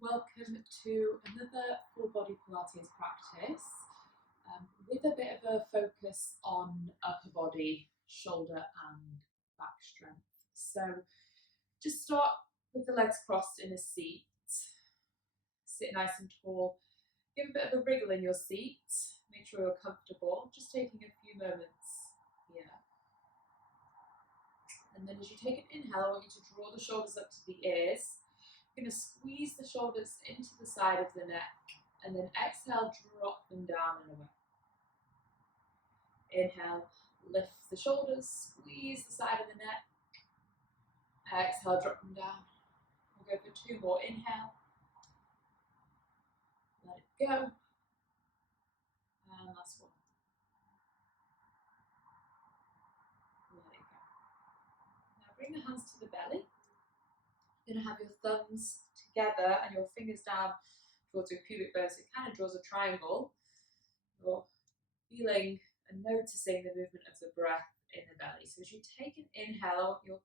Welcome to another full body Pilates practice with a bit of a focus on upper body, shoulder and back strength. So just start with the legs crossed in a seat. Sit nice and tall. Give a bit of a wriggle in your seat. Make sure you're comfortable. Just taking a few moments here. And then as you take an inhale, I want you to draw the shoulders up to the ears. You're going to squeeze the shoulders into the side of the neck, and then exhale, drop them down and away. Inhale, lift the shoulders, squeeze the side of the neck. Exhale, drop them down. We'll go for two more. Inhale. Let it go. And last one. Let it go. Now bring the hands to the belly. You're going to have your thumbs together and your fingers down towards your pubic bone, so it kind of draws a triangle. You're feeling and noticing the movement of the breath in the belly. So as you take an inhale, you're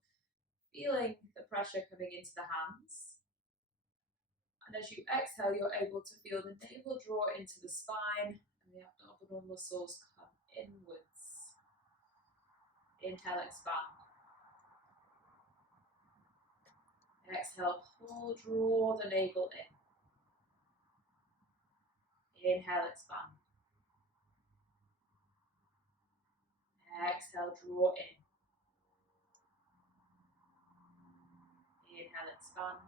feeling the pressure coming into the hands. And as you exhale, you're able to feel the navel draw into the spine and the abdominal muscles come inwards. Inhale, expand. Exhale, pull, draw the navel in. Inhale, expand. Exhale, draw in. Inhale, expand.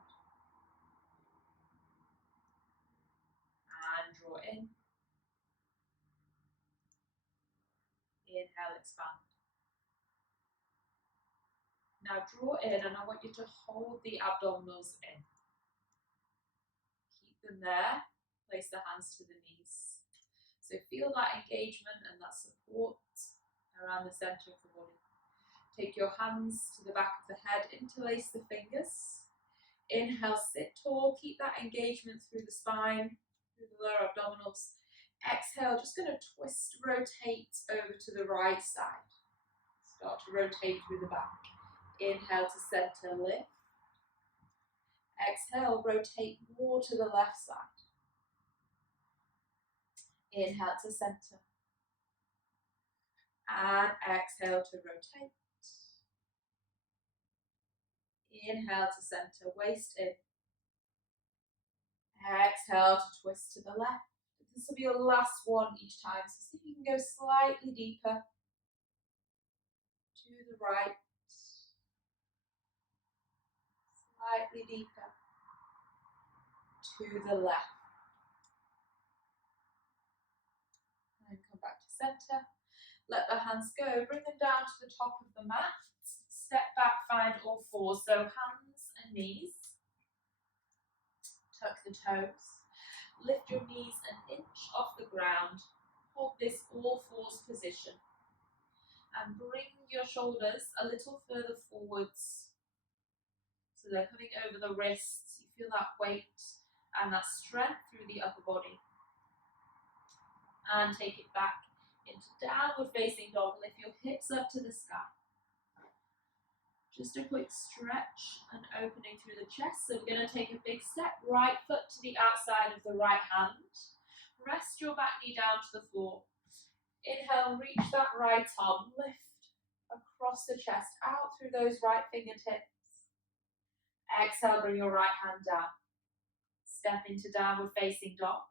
And draw in. Inhale, expand. Now draw in, and I want you to hold the abdominals in. Keep them there. Place the hands to the knees. So feel that engagement and that support around the center of the body. Take your hands to the back of the head, interlace the fingers. Inhale, sit tall, keep that engagement through the spine, through the lower abdominals. Exhale, just going to twist, rotate over to the right side. Start to rotate through the back. Inhale to center, lift. Exhale, rotate more to the left side. Inhale to center. And exhale to rotate. Inhale to center, waist in. Exhale to twist to the left. This will be your last one each time, so see if you can go slightly deeper. To the right. Slightly deeper. To the left. And come back to center. Let the hands go. Bring them down to the top of the mat. Step back, find all fours. So hands and knees. Tuck the toes. Lift your knees an inch off the ground. Hold this all fours position. And bring your shoulders a little further forwards. So they're coming over the wrists. You feel that weight and that strength through the upper body. And take it back into downward facing dog. Lift your hips up to the sky. Just a quick stretch and opening through the chest. So we're going to take a big step. Right foot to the outside of the right hand. Rest your back knee down to the floor. Inhale, reach that right arm. Lift across the chest, out through those right fingertips. Exhale, bring your right hand down. Step into downward facing dog.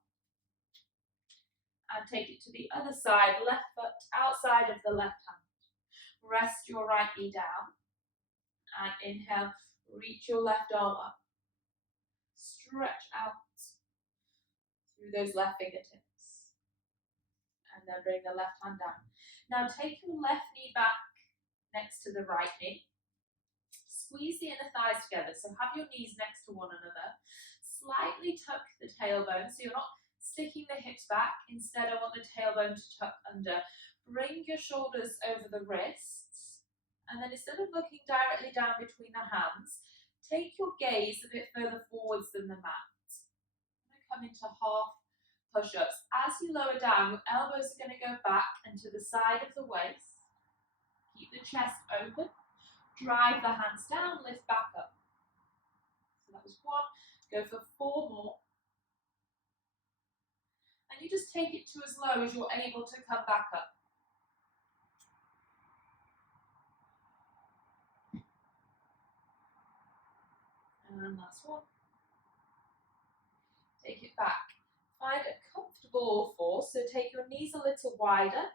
And take it to the other side, left foot outside of the left hand. Rest your right knee down. And inhale, reach your left arm up. Stretch out through those left fingertips. And then bring the left hand down. Now take your left knee back next to the right knee. Squeeze the inner thighs together. So have your knees next to one another. Slightly tuck the tailbone so you're not sticking the hips back. Instead, I want the tailbone to tuck under. Bring your shoulders over the wrists. And then instead of looking directly down between the hands, take your gaze a bit further forwards than the mat. I'm going to come into half push-ups. As you lower down, your elbows are going to go back and to the side of the waist. Keep the chest open. Drive the hands down, lift back up. So that was 1, Go for 4 more. And you just take it to as low as you're able to come back up. And last one. Take it back. Find a comfortable all-four, so take your knees a little wider.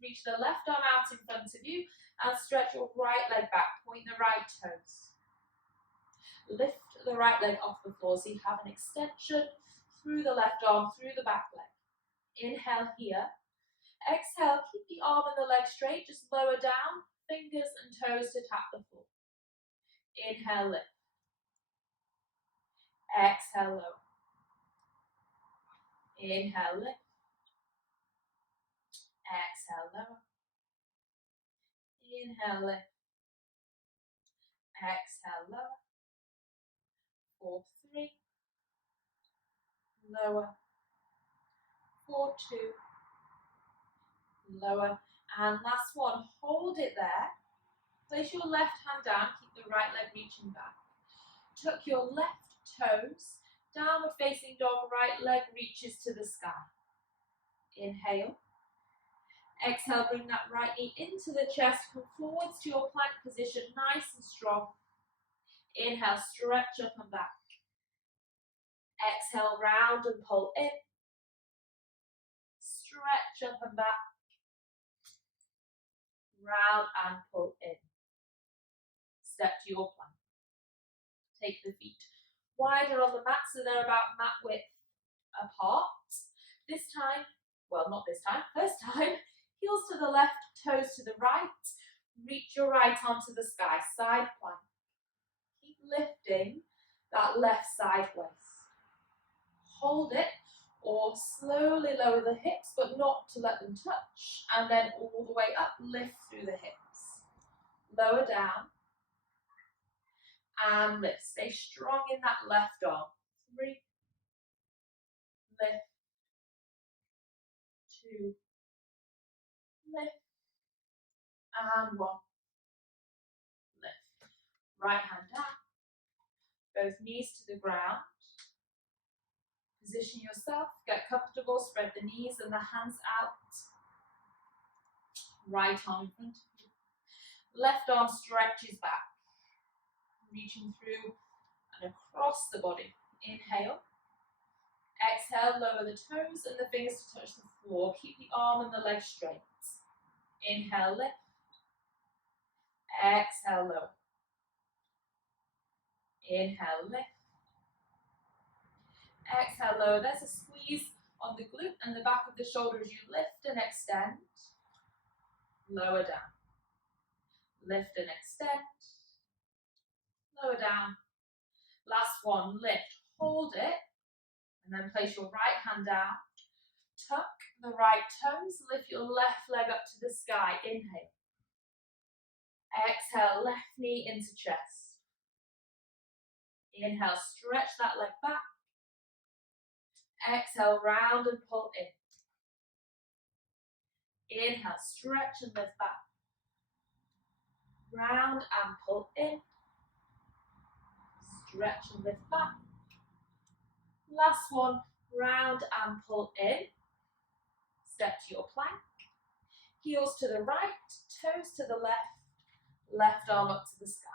Reach the left arm out in front of you and stretch your right leg back. Point the right toes. Lift the right leg off the floor so you have an extension through the left arm, through the back leg. Inhale here. Exhale, keep the arm and the leg straight, just lower down, fingers and toes to tap the floor. Inhale, lift. Exhale, lower. Inhale, lift. Exhale, lower. Inhale, lift. Exhale, lower. 4, 3. Lower. 4, 2. Lower. And last one, hold it there. Place your left hand down, keep the right leg reaching back. Tuck your left toes, downward facing dog, right leg reaches to the sky. Inhale. Exhale, bring that right knee into the chest, come forwards to your plank position, nice and strong. Inhale, stretch up and back. Exhale, round and pull in. Stretch up and back. Round and pull in. Step to your plank. Take the feet wider on the mat so they're about mat width apart. This time, well, not this time, first time, heels to the left, toes to the right. Reach your right arm to the sky, side plank. Keep lifting that left side waist. Hold it or slowly lower the hips, but not to let them touch. And then all the way up, lift through the hips. Lower down. And lift. Stay strong in that left arm. 3. Lift. 2. Lift. And 1. Lift. Right hand down. Both knees to the ground. Position yourself. Get comfortable. Spread the knees and the hands out. Right arm in front of you. Left arm stretches back. Reaching through and across the body. Inhale. Exhale, lower the toes and the fingers to touch the floor. Keep the arm and the leg straight. Inhale, lift. Exhale, lower. Inhale, lift. Exhale, lower. There's a squeeze on the glute and the back of the shoulder as you lift and extend. Lower down. Lift and extend. Lower down. Last one, lift. Hold it. And then place your right hand down. Tuck the right toes. Lift your left leg up to the sky. Inhale. Exhale, left knee into chest. Inhale, stretch that leg back. Exhale, round and pull in. Inhale, stretch and lift back. Round and pull in. Stretch and lift back. Last one, round and pull in. Step to your plank. Heels to the right, toes to the left, left arm up to the sky.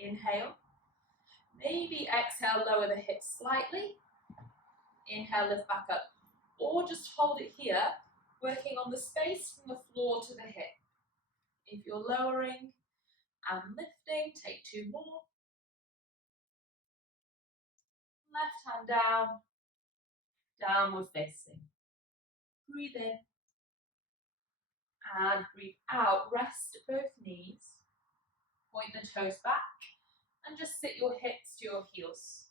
Inhale. Maybe exhale, lower the hips slightly. Inhale, lift back up. Or just hold it here, working on the space from the floor to the hip. If you're lowering and lifting, take 2 more. Left hand down, downward facing. Breathe in and breathe out. Rest both knees. Point the toes back and just sit your hips to your heels.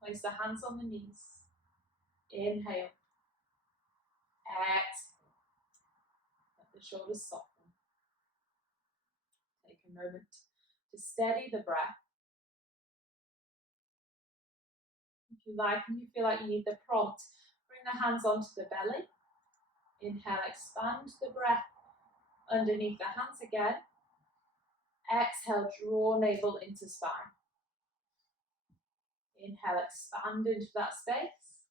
Place the hands on the knees. Inhale. Exhale. Let the shoulders soften. Take a moment to steady the breath. If you like and you feel like you need the prompt, bring the hands onto the belly. Inhale, expand the breath underneath the hands again. Exhale, draw navel into spine. Inhale, expand into that space.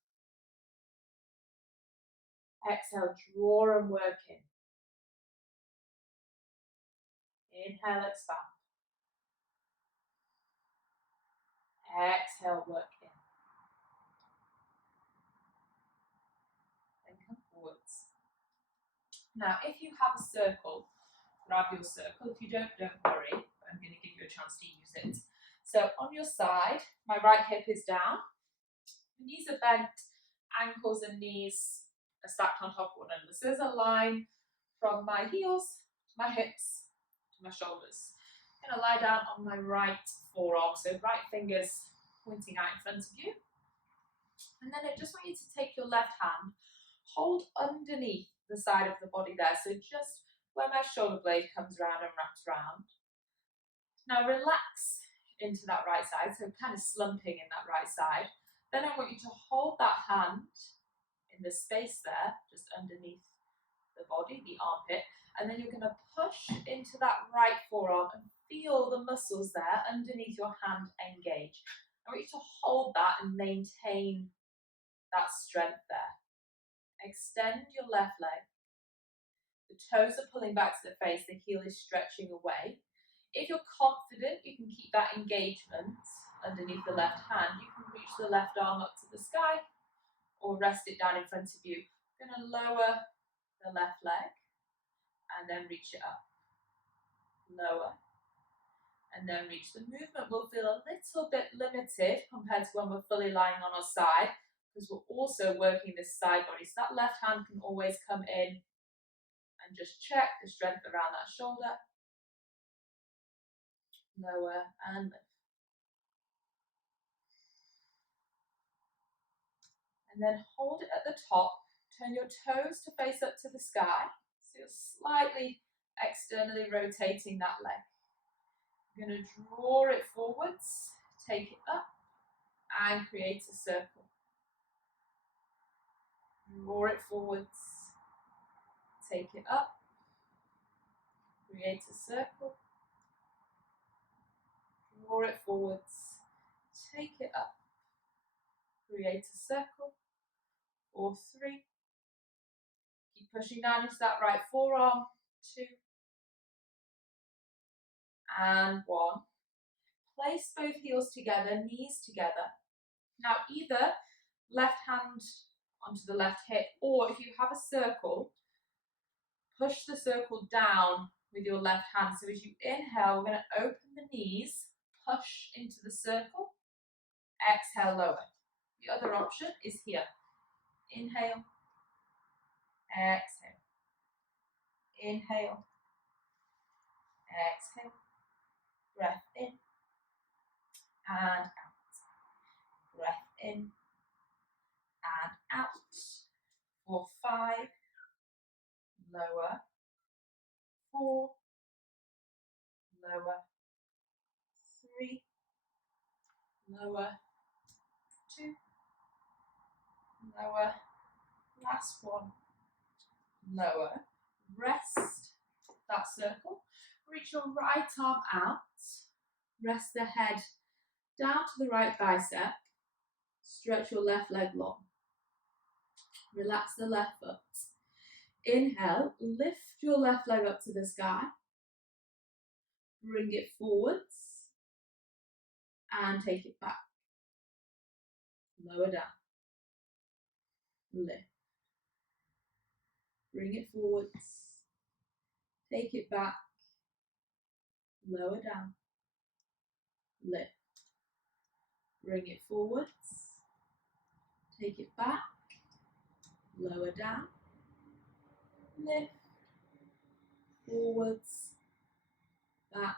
Exhale, draw and work in. Inhale, expand. Exhale, work in. Then come forwards. Now, if you have a circle, grab your circle. If you don't worry. I'm going to give you a chance to use it. So on your side, my right hip is down. The knees are bent, ankles and knees are stacked on top of one another. So there's a line from my heels to my hips to my shoulders. I'm going to lie down on my right forearm, so right fingers pointing out in front of you. And then I just want you to take your left hand, hold underneath the side of the body there, so just where my shoulder blade comes around and wraps around. Now relax into that right side, so kind of slumping in that right side. Then I want you to hold that hand in the space there, just underneath the body, the armpit, and then you're going to push into that right forearm and feel the muscles there underneath your hand engage. I want you to hold that and maintain that strength there. Extend your left leg. The toes are pulling back to the face, the heel is stretching away. If you're confident, you can keep that engagement underneath the left hand. You can reach the left arm up to the sky or rest it down in front of you. You're going to lower the left leg and then reach it up. Lower and then reach. The movement will feel a little bit limited compared to when we're fully lying on our side, because we're also working this side body. So that left hand can always come in and just check the strength around that shoulder. Lower and lift. And then hold it at the top. Turn your toes to face up to the sky. So you're slightly externally rotating that leg. You're going to draw it forwards, take it up, and create a circle. Draw it forwards, take it up, create a circle. Draw it forwards, take it up, create a circle, or 3. Keep pushing down into that right forearm, 2, and 1. Place both heels together, knees together. Now either left hand onto the left hip, or if you have a circle, push the circle down with your left hand. So as you inhale, we're going to open the knees, push into the circle, exhale, lower. The other option is here. Inhale, exhale, inhale, exhale, breath in and out, breath in and out. For 5, lower, 4, lower, 3, lower, 2, lower, last one, lower. Rest that circle, reach your right arm out, rest the head down to the right bicep, stretch your left leg long, relax the left foot. Inhale, lift your left leg up to the sky, bring it forwards and take it back, lower down, lift, bring it forwards, take it back, lower down, lift, bring it forwards, take it back, lower down, lift, forwards, back,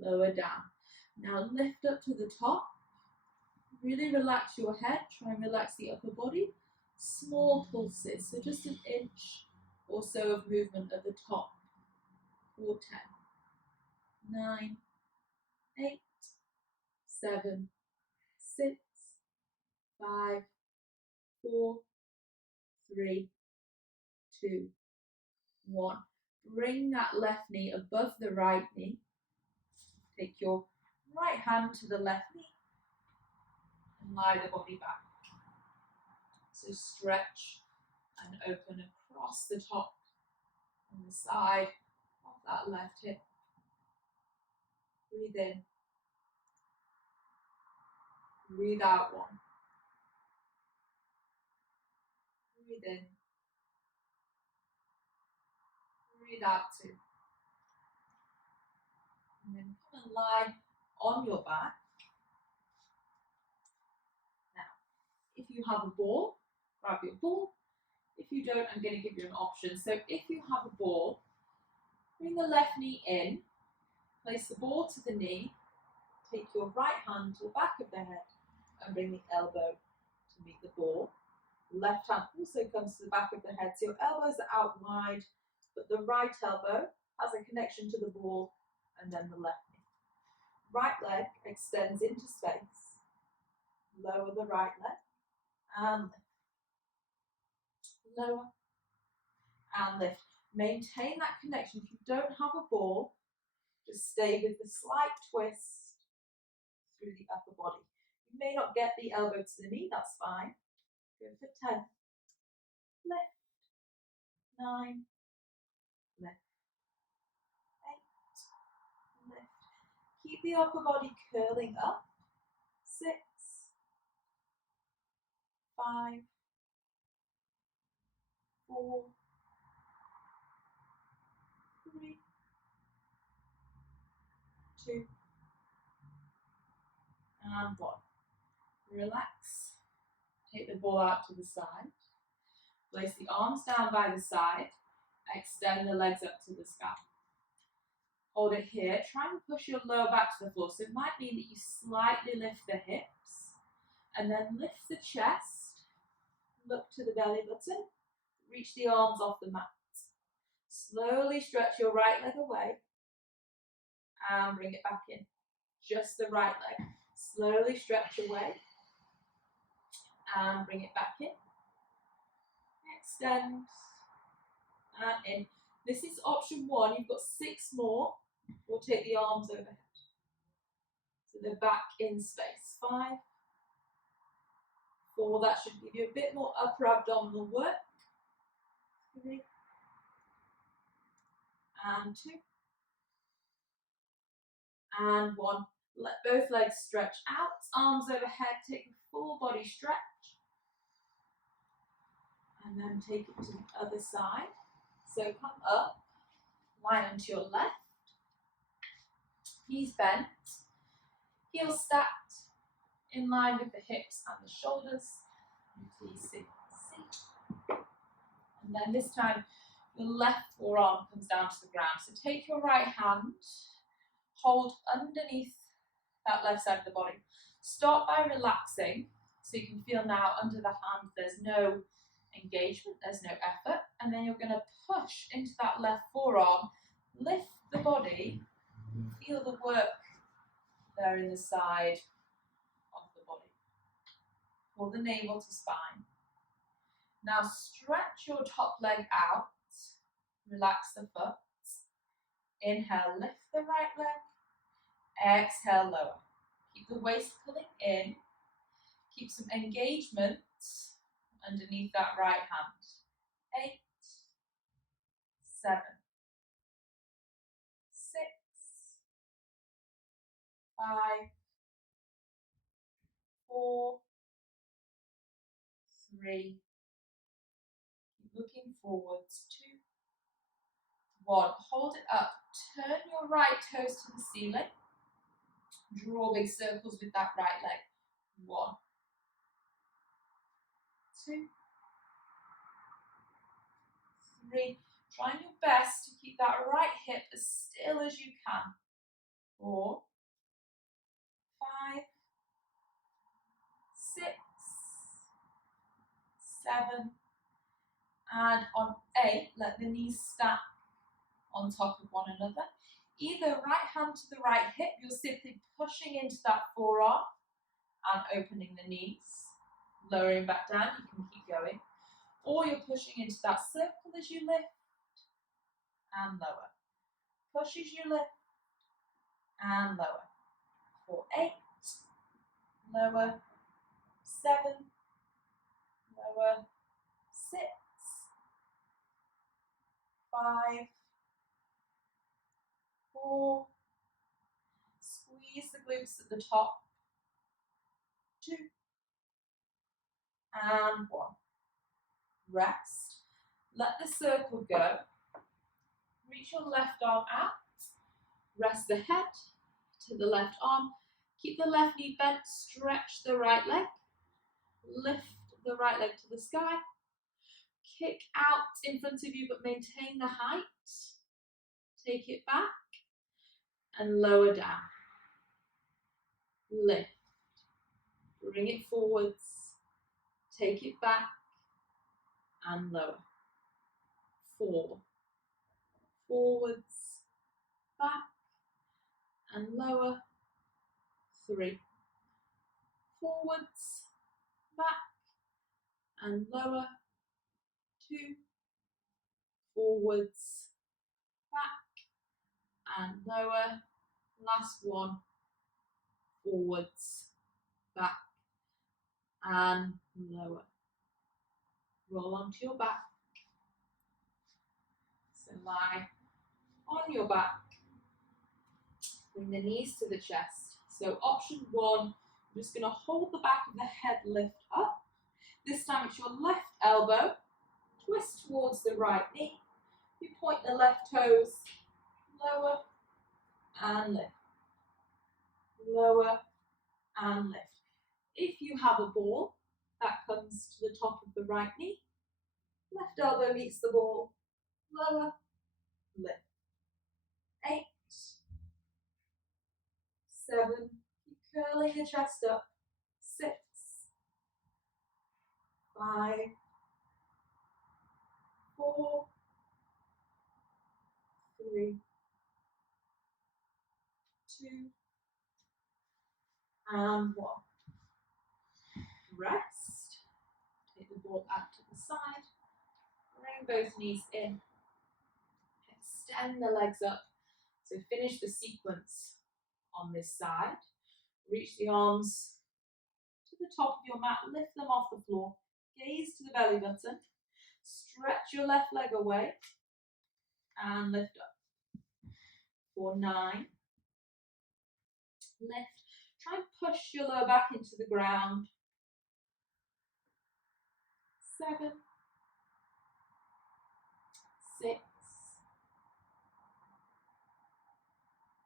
lower down. Now lift up to the top, really relax your head, try and relax the upper body, small pulses, so just an inch or so of movement at the top, for 10, 9, 8, 7, 6, 5, 4, 3, 2, 1. Bring that left knee above the right knee. Take your right hand to the left knee. and lie the body back. So stretch and open across the top and the side of that left hip. Breathe in. Breathe out 1. Breathe in. Breathe out 2. And then come and lie on your back. Now, if you have a ball, grab your ball. If you don't, I'm going to give you an option. So if you have a ball, bring the left knee in, place the ball to the knee, take your right hand to the back of the head and bring the elbow to meet the ball. The left hand also comes to the back of the head, so your elbows are out wide, but the right elbow has a connection to the ball and then the left knee. Right leg extends into space. Lower the right leg and lift. Lower and lift. Maintain that connection. If you don't have a ball, just stay with the slight twist through the upper body. You may not get the elbow to the knee, that's fine. Go for 10. Lift. 9. Lift. 8. Lift. Keep the upper body curling up. 6. 5. 4. 3. 2. And 1. Relax. Take the ball out to the side. Place the arms down by the side. Extend the legs up to the sky. Hold it here. Try and push your lower back to the floor. So it might mean that you slightly lift the hips and then lift the chest. Look to the belly button. Reach the arms off the mat. Slowly stretch your right leg away and bring it back in. Just the right leg. Slowly stretch away and bring it back in. Extend and in. This is option 1. You've got 6 more. We'll take the arms overhead. So they're back in space. 5, 4. That should give you a bit more upper abdominal work. 3 and 2 and 1. Let both legs stretch out. Arms overhead. Take a full body stretch. And then take it to the other side. So come up, lie onto your left, knees bent, heels stacked, in line with the hips and the shoulders. And please sit. And then this time, your left forearm comes down to the ground. So take your right hand, hold underneath that left side of the body. Start by relaxing, so you can feel now under the hand there's no engagement, there's no effort, and then you're going to push into that left forearm, lift the body, feel the work there in the side of the body. Pull the navel to spine. Now stretch your top leg out, relax the foot. Inhale, lift the right leg, exhale, lower. Keep the waist pulling in, keep some engagement underneath that right hand. 8, 7, 6, 5, 4, 3, keep looking forwards, 2, 1. Hold it up, turn your right toes to the ceiling, draw big circles with that right leg. 1, 2, 3. Trying your best to keep that right hip as still as you can. 4, 5, 6, 7, and on 8, let the knees stack on top of one another. Either right hand to the right hip, you're simply pushing into that forearm and opening the knees, lowering back down, you can keep going. Or you're pushing into that circle as you lift and lower. Push as you lift and lower. For 8, lower, 7, lower, 6, 5, 4, squeeze the glutes at the top, 2, and 1. Rest. Let the circle go. Reach your left arm out. Rest the head to the left arm. Keep the left knee bent. Stretch the right leg. Lift the right leg to the sky. Kick out in front of you, but maintain the height. Take it back and lower down. Lift. Bring it forwards. Take it back and lower. 4. Forwards, back and lower. 3. Forwards, back and lower. 2. Forwards, back and lower. Last one. Forwards, back and lower. Roll onto your back. So lie on your back. Bring the knees to the chest. So option 1, I'm just going to hold the back of the head lift up. This time it's your left elbow. Twist towards the right knee. You point the left toes. Lower and lift. Lower and lift. If you have a ball, that comes to the top of the right knee. Left elbow meets the ball. Lower, lift. 8, 7, keep curling the chest up. 6, 5, 4, 3, 2, and 1. Rest. Take the ball out to the side. Bring both knees in. Extend the legs up. So finish the sequence on this side. Reach the arms to the top of your mat. Lift them off the floor. Gaze to the belly button. Stretch your left leg away. And lift up. For 9. Lift. Try and push your lower back into the ground. 7, 6,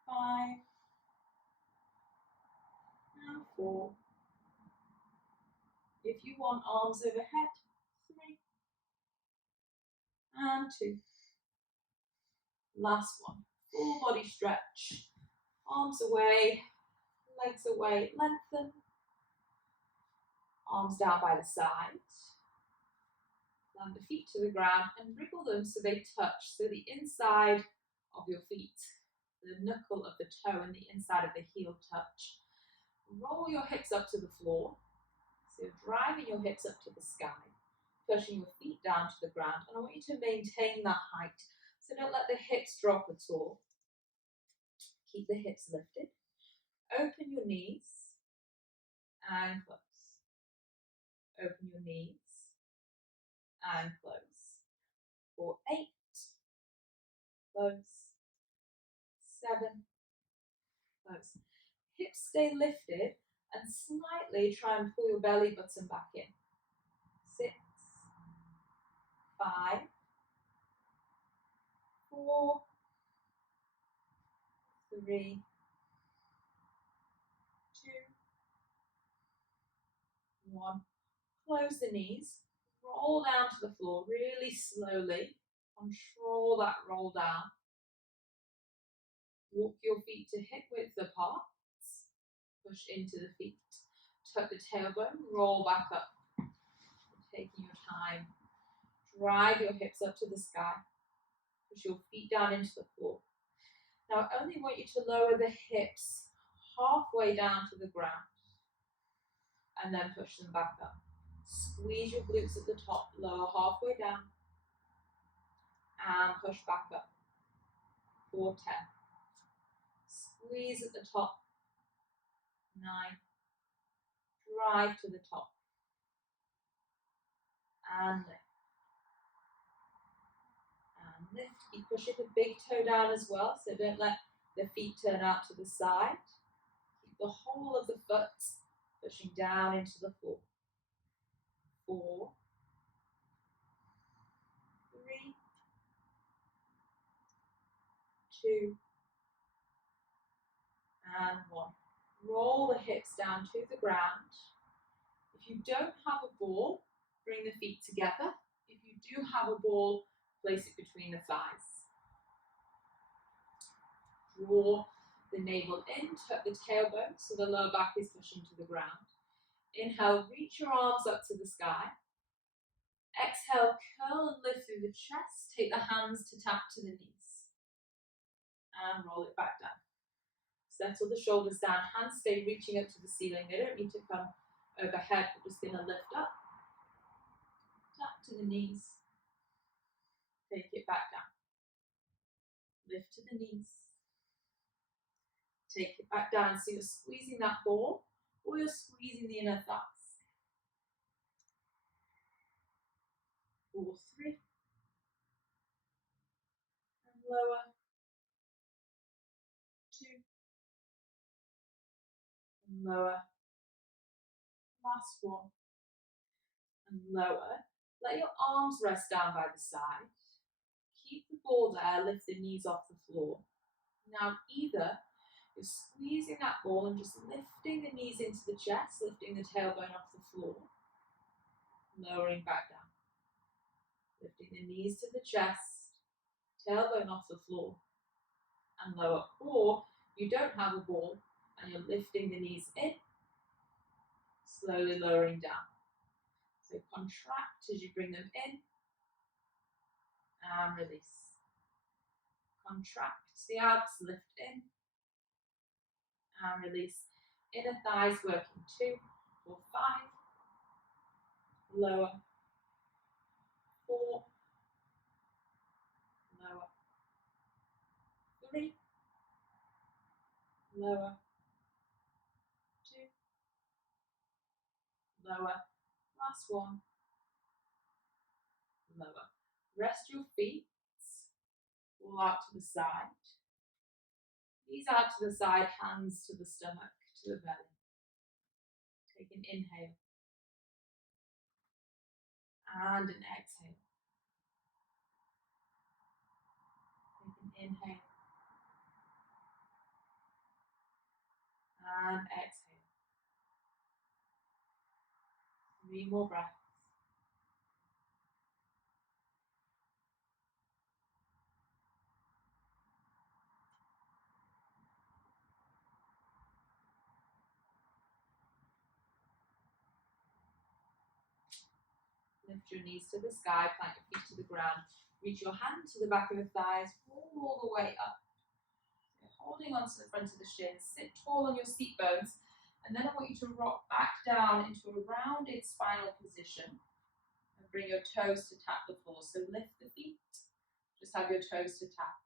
5, and 4. If you want, arms overhead. 3, and 2. Last one. Full body stretch. Arms away, legs away, lengthen. Arms down by the side. Land the feet to the ground and wriggle them so they touch. So the inside of your feet, the knuckle of the toe and the inside of the heel touch. Roll your hips up to the floor. So you're driving your hips up to the sky, pushing your feet down to the ground. And I want you to maintain that height. So don't let the hips drop at all. Keep the hips lifted. Open your knees and close. Open your knees and close. For 8, close. 7, close. Hips stay lifted and slightly try and pull your belly button back in. 6, 5, 4, 3, 2, 1. Close the knees. Roll down to the floor really slowly. Control that roll down. Walk your feet to hip width apart. Push into the feet. Tuck the tailbone. Roll back up. Taking your time. Drive your hips up to the sky. Push your feet down into the floor. Now I only want you to lower the hips halfway down to the ground. And then push them back up. Squeeze your glutes at the top. Lower halfway down. And push back up. For 10. Squeeze at the top. 9. Drive to the top. and lift. And lift. Keep pushing the big toe down as well, so don't let the feet turn out to the side. Keep the whole of the foot pushing down into the floor. 4, 3, 2, and 1. Roll the hips down to the ground. If you don't have a ball, bring the feet together. If you do have a ball, place it between the thighs. Draw the navel in, tuck the tailbone so the lower back is pushing to the ground. Inhale, reach your arms up to the sky. Exhale, curl and lift through the chest. Take the hands to tap to the knees. And roll it back down. Settle the shoulders down. Hands stay reaching up to the ceiling. They don't need to come overhead. We're just going to lift up. Tap to the knees. Take it back down. Lift to the knees. Take it back down. So you're squeezing that ball or you're squeezing the inner thighs. 4, 3. And lower. 2. And lower. Last 1. And lower. Let your arms rest down by the side. Keep the ball there. Lift the knees off the floor. Now either you're squeezing that ball and just lifting the knees into the chest, lifting the tailbone off the floor, lowering back down. Lifting the knees to the chest, tailbone off the floor, and lower. Or you don't have a ball and you're lifting the knees in, slowly lowering down. So contract as you bring them in, and release. Contract the abs, lift in, and release. Inner thighs working. 2, 4, 5. Lower. 4. Lower. 3. Lower. 2. Lower. Last 1. Lower. Rest your feet. All out to the side. Knees out to the side, hands to the stomach, to the belly. Take an inhale. And an exhale. Take an inhale. And exhale. 3 more breaths. Lift your knees to the sky, plant your feet to the ground. Reach your hand to the back of the thighs, roll all the way up. So holding onto the front of the shins, sit tall on your seat bones, and then I want you to rock back down into a rounded spinal position and bring your toes to tap the floor. So lift the feet, just have your toes to tap.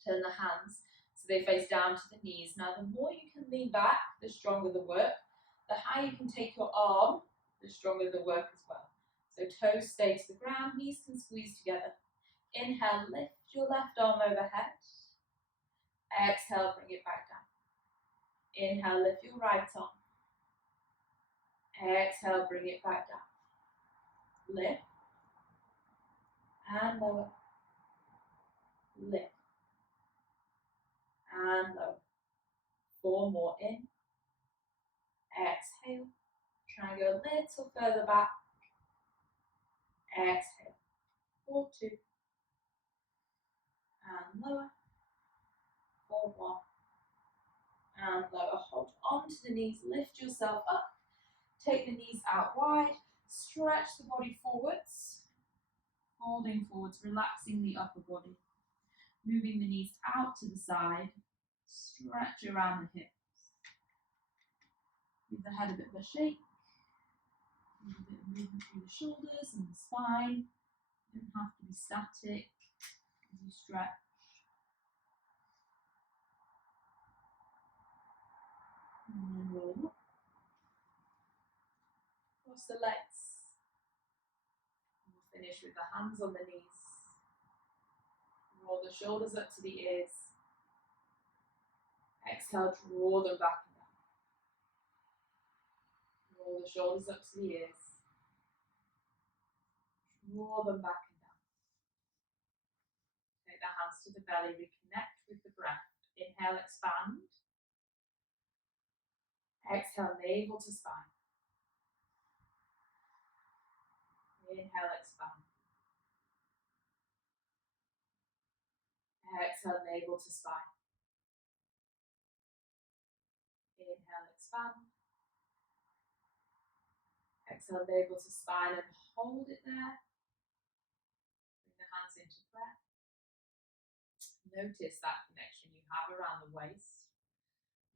Turn the hands so they face down to the knees. Now the more you can lean back, the stronger the work. The higher you can take your arm, the stronger the work as well. So toes stay to the ground, knees can squeeze together. Inhale, lift your left arm overhead. Exhale, bring it back down. Inhale, lift your right arm. Exhale, bring it back down. Lift. And lower. Lift. And lower. 4 more in. Exhale. Try and go a little further back. Exhale. 4, 2. And lower. 4, 1. And lower. Hold on to the knees. Lift yourself up. Take the knees out wide. Stretch the body forwards. Holding forwards, relaxing the upper body. Moving the knees out to the side. Stretch around the hips. Give the head a bit of a shake. A little bit of movement through the shoulders and the spine. You don't have to be static as you stretch. And then roll up. Cross the legs. finish with the hands on the knees. Draw the shoulders up to the ears. Exhale, draw them back and down. Draw the shoulders up to the ears. Draw them back and down. Take the hands to the belly, reconnect with the breath. Inhale, expand. Exhale, navel to spine. Inhale, expand. Exhale, navel to spine. Inhale, expand. Exhale, navel to spine and hold it there. Bring the hands into breath. Notice that connection you have around the waist.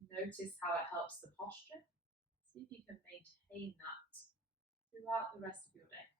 Notice how it helps the posture. See if you can maintain that throughout the rest of your day.